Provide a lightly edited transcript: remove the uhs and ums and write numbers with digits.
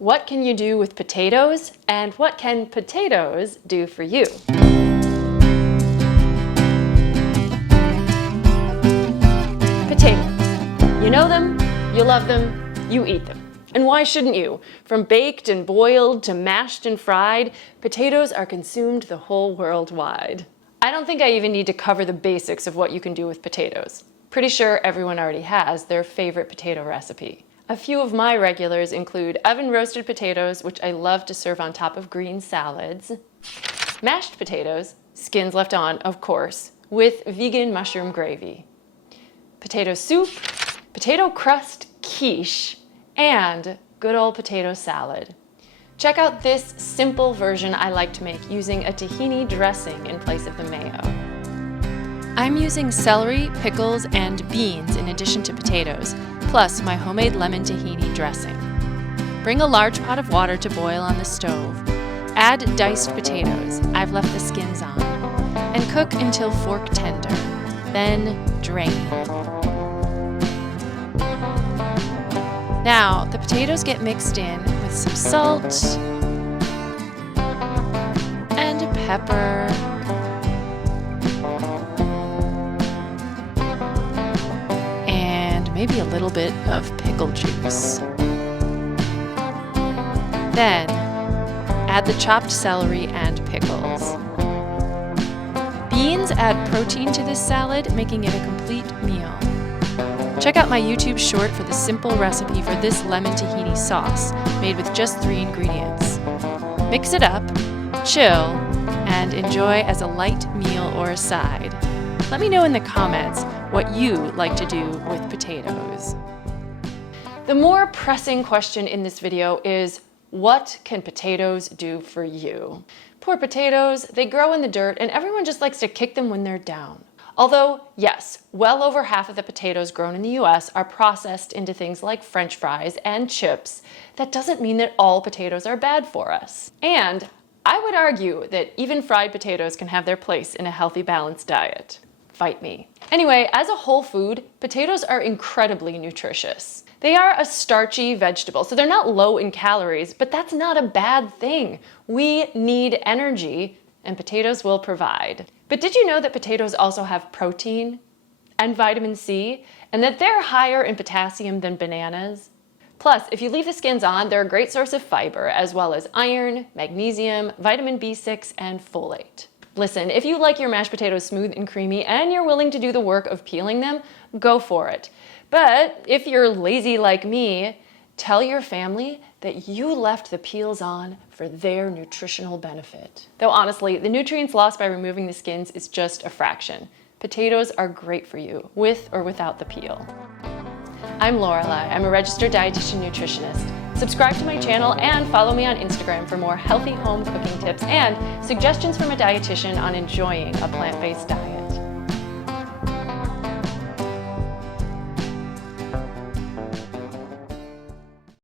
What can you do with potatoes, and what can potatoes do for you? Potatoes. You know them, you love them, you eat them. And why shouldn't you? From baked and boiled to mashed and fried, potatoes are consumed the whole world wide. I don't think I even need to cover the basics of what you can do with potatoes. Pretty sure everyone already has their favorite potato recipe. A few of my regulars include oven roasted potatoes, which I love to serve on top of green salads, mashed potatoes, skins left on, of course, with vegan mushroom gravy, potato soup, potato crust quiche, and good old potato salad. Check out this simple version I like to make using a tahini dressing in place of the mayo. I'm using celery, pickles, and beans in addition to potatoes, plus my homemade lemon tahini dressing. Bring a large pot of water to boil on the stove. Add diced potatoes, I've left the skins on, and cook until fork tender. Then drain. Now, the potatoes get mixed in with some salt and pepper and maybe a little bit of pickle juice. Then, add the chopped celery and pickles. Beans add protein to this salad, making it a complete meal. Check out my YouTube short for the simple recipe for this lemon tahini sauce, made with just 3 ingredients. Mix it up, chill, and enjoy as a light meal or a side. Let me know in the comments what you like to do with potatoes. The more pressing question in this video is, what can potatoes do for you? Poor potatoes, they grow in the dirt and everyone just likes to kick them when they're down. Although, yes, well over half of the potatoes grown in the US are processed into things like French fries and chips, that doesn't mean that all potatoes are bad for us. And I would argue that even fried potatoes can have their place in a healthy, balanced diet. Fight me. Anyway, as a whole food, potatoes are incredibly nutritious. They are a starchy vegetable, so they're not low in calories, but that's not a bad thing. We need energy, and potatoes will provide. But did you know that potatoes also have protein and vitamin C, and that they're higher in potassium than bananas? Plus, if you leave the skins on, they're a great source of fiber, as well as iron, magnesium, vitamin B6, and folate. Listen, if you like your mashed potatoes smooth and creamy, and you're willing to do the work of peeling them, go for it. But if you're lazy like me, tell your family that you left the peels on for their nutritional benefit. Though honestly, the nutrients lost by removing the skins is just a fraction. Potatoes are great for you, with or without the peel. I'm Lorelei. I'm a registered dietitian nutritionist. Subscribe to my channel and follow me on Instagram for more healthy home cooking tips and suggestions from a dietitian on enjoying a plant-based diet.